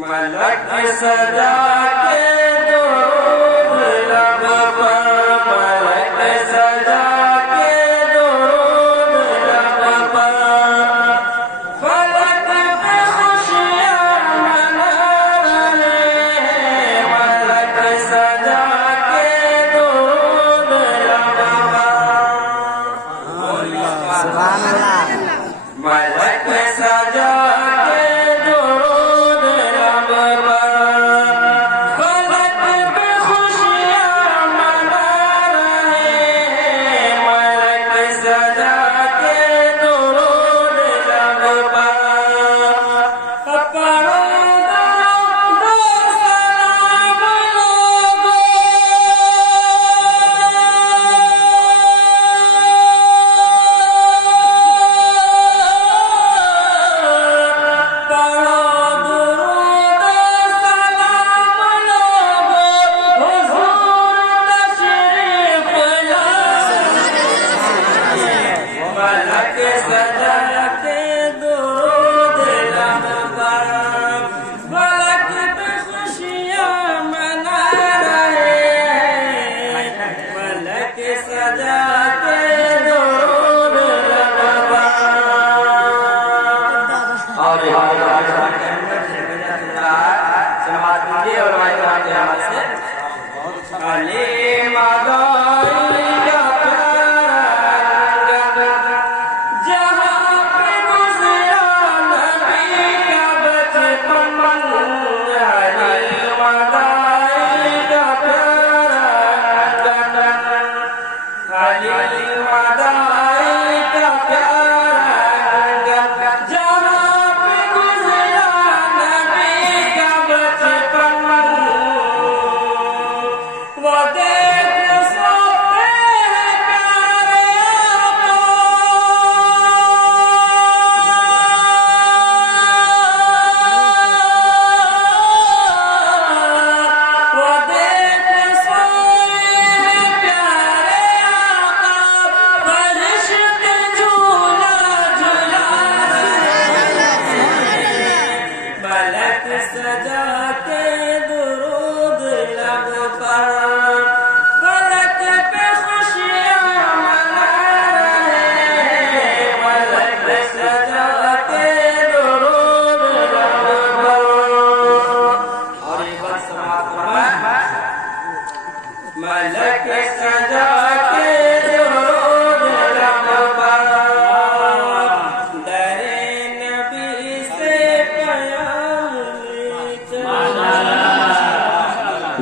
मलक सजा के दुरूद लब पर, मलक सजा के दुरूद लब पर, फलक पे खुशियां मना रहे हैं। मलक सजा के दुरूद लब पर, मलक सजा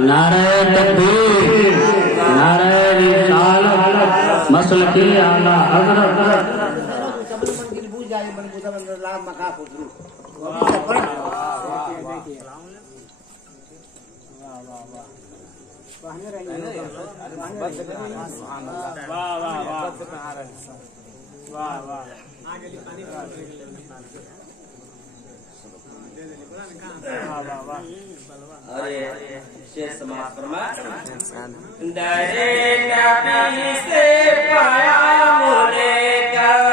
नारे तकबीर, नारे रिसालत, मसलकी आला हज़रत। शेष समाज फरमा दरे नबी से पाया लेकर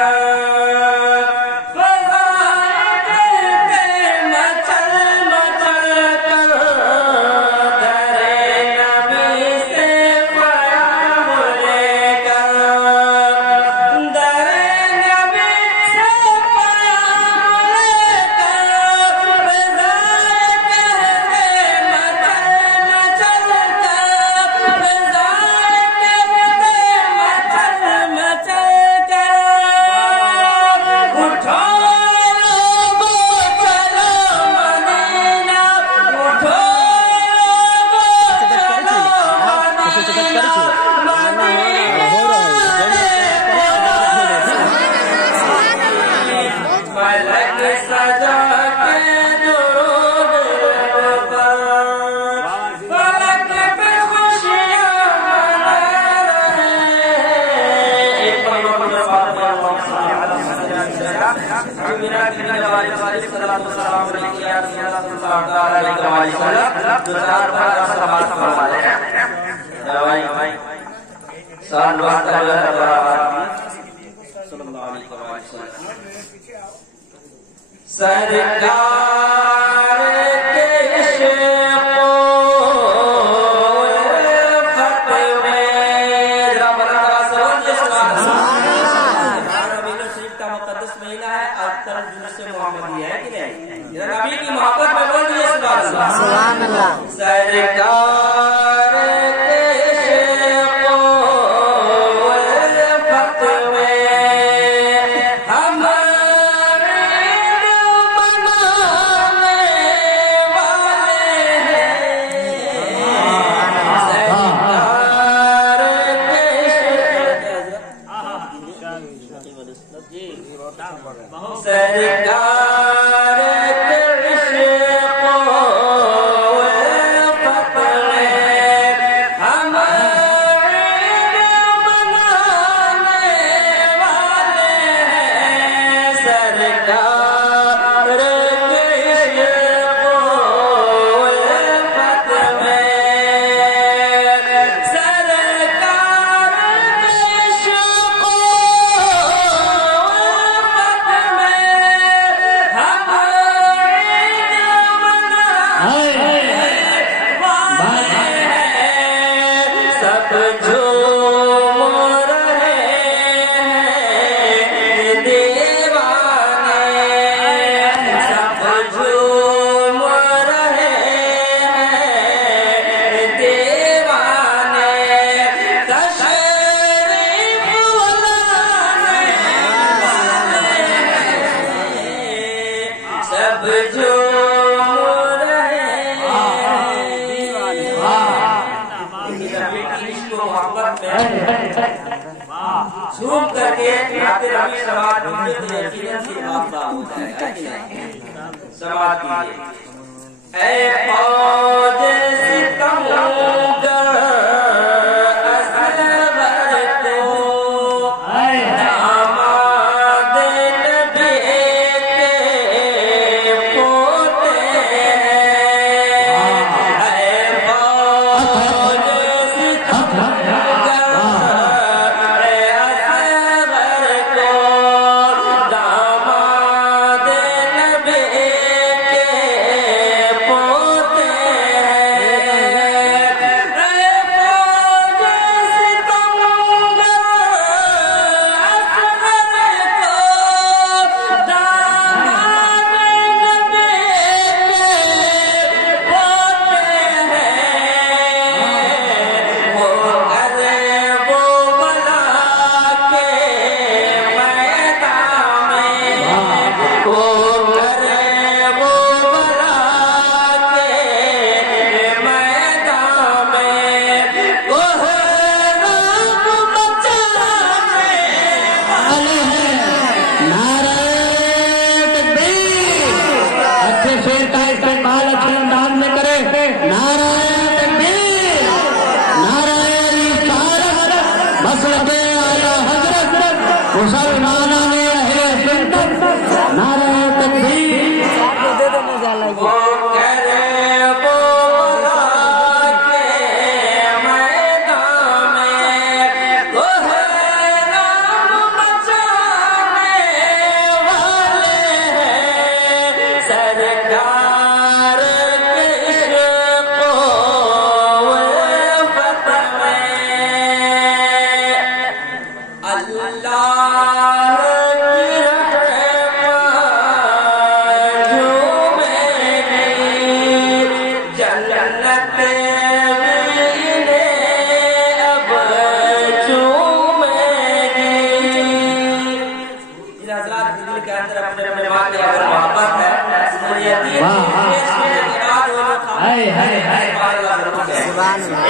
सल्लल्लाहु अलैहि वसल्लम। सरकार के इश्क़ उल्फ़त में जरा बड़ा समझिए सुभान अल्लाह। रबीउल शरीफ का मुक़द्दस महीना है और तरजुमे से मोहम्मदी है कि नहीं? नबी की मोहब्बत में बोल दिए सुभान अल्लाह। सरकार के इश्क़ उल्फ़त में हमारे बनाने वाले हैं। सरकार के सरकार के इश्क़ उल्फ़त में हमारे बनाने वाले हैं। सरकार के इश्क़ उल्फ़त में सरकार के इश्क़ उल्फ़त में सब झूम रहे हैं दीवाने, सब झूम रहे हैं दीवाने, तशरीफ़ लाने वाले हैं। सब झूम रहे झूम करके रबी समाज ढूंढे तो यकीनन से मामला हो जाएगा कि नहीं? समाज कीजिए। ऐ फौज सितमगर असगर को दामाद नबी के पोते हैं। ऐ फौज सितमगर दामाद नबी के पोते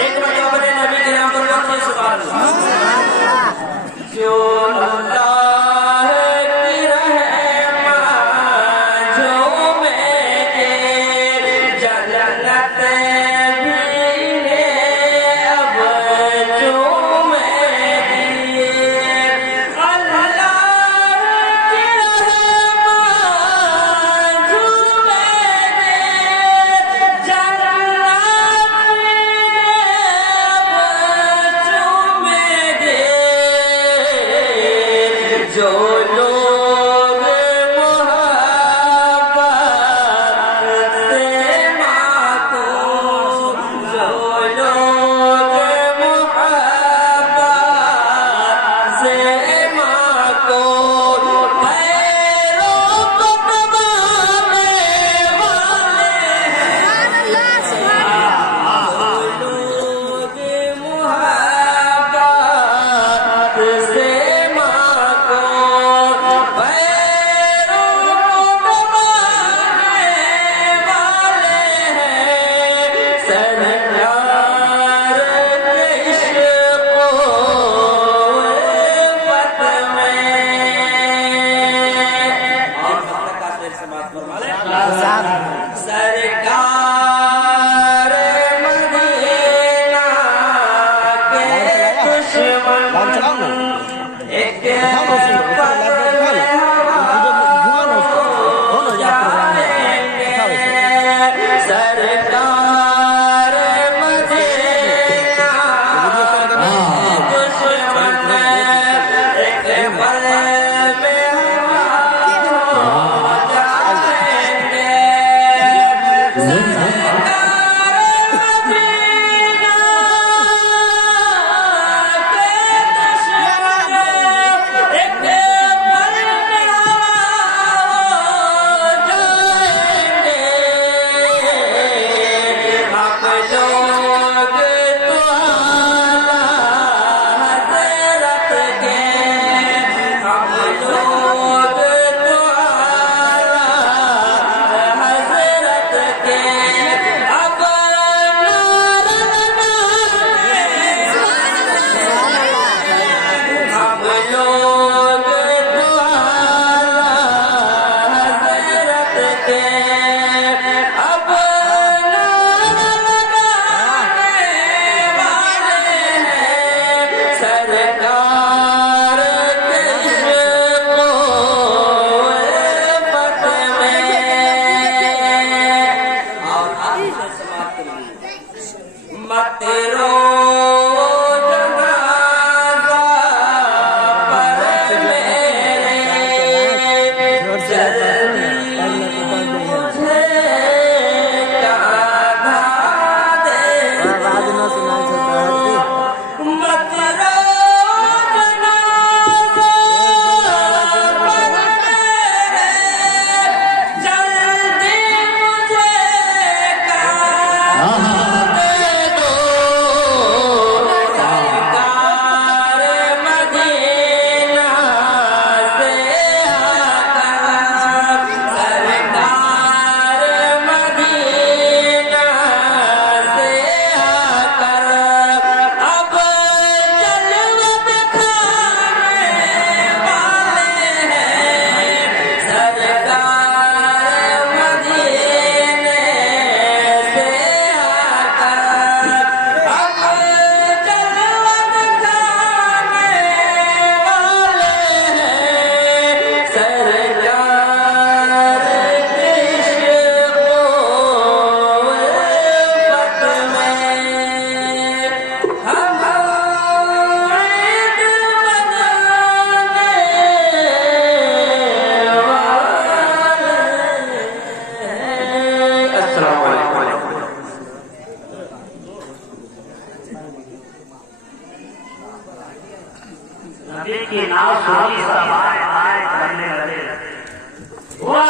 एक बार अपने नबी के नाम पर बोलिए सुभान अल्लाह। जो अल्लाह की रहमत जो मेरे जन्नत भी अब जो मेरी अल्लाह की रहमत जो मेरे जो लोग मोहब्बत नबी की नाव सूखी सवाए आए करने लगे। हुआ